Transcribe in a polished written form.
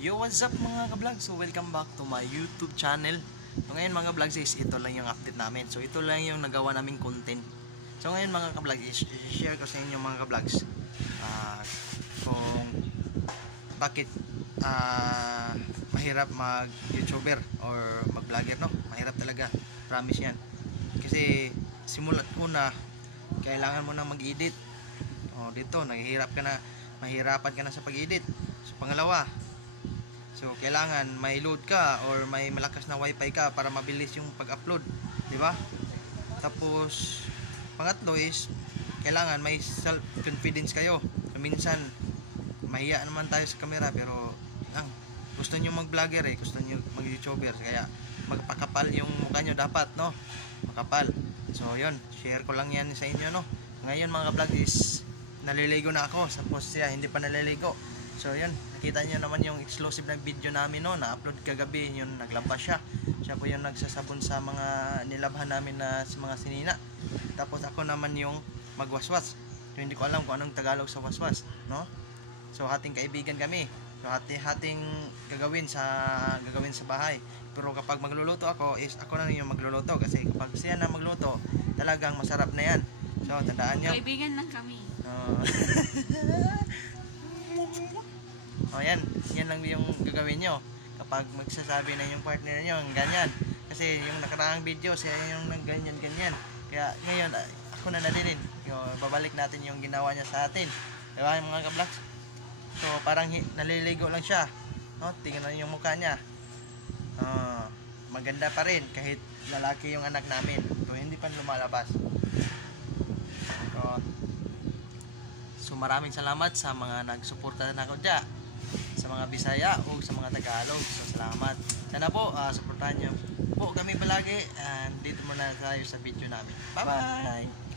Yo, what's up mga ka-vlogs? So, welcome back to my YouTube channel. So, ngayon mga ka-vlogs is ito lang yung update namin. So, ito lang yung nagawa naming content. So, ngayon mga ka-vlogs is share ko sa inyo mga ka-vlogs kung bakit mahirap mag-YouTuber or mag-vlogger, no? Mahirap talaga. Promise yan. Kasi, simulat una, kailangan mo na mag-edit. O, dito, mahirapan ka na sa pag-edit. So, pangalawa, so kailangan may load ka or may malakas na wifi ka para mabilis yung pag-upload, di ba? Tapos pangatlo is kailangan may self-confidence kayo. So, minsan mahiya naman tayo sa camera pero gusto niyo mag-vlogger gusto niyo mag-YouTuber kaya magpakapal yung mukha niyo dapat, no? Makapal. So, yun, share ko lang yan sa inyo, no? Ngayon mga vlog is naliligo na ako, tapos siya hindi pa naliligo. So yun, nakita niyo naman yung exclusive na video namin, no, na-upload kagabi, yun naglabas siya. Siya po yung nagsasabon sa mga nilabhan namin na sa mga sinina. Tapos ako naman yung magwaswas. So hindi ko alam kung anong Tagalog sa waswas, no? So hating kaibigan kami. So hating gagawin sa bahay. Pero kapag magluluto ako, is ako na yung magluluto kasi kapag siya na magluto, talagang masarap na yan. So tandaan niyo. Kaibigan lang kami. Yan lang yung gagawin nyo kapag magsasabi na yung partner nyo ganyan, kasi yung nakaraang video siya yung ganyan. Kaya ngayon ako na din babalik natin yung ginawa niya sa atin, diba mga ka-vlogs? So parang naliligo lang siya, no? Tingnan yung mukha niya, maganda pa rin kahit lalaki yung anak namin, so hindi pa lumalabas. So maraming salamat sa mga nagsuporta na ako dyan, sa mga Bisaya o sa mga Tagalog. So salamat. Sana po suportahan nyo po kami palagi, and dito muna tayo sa video namin. Bye bye.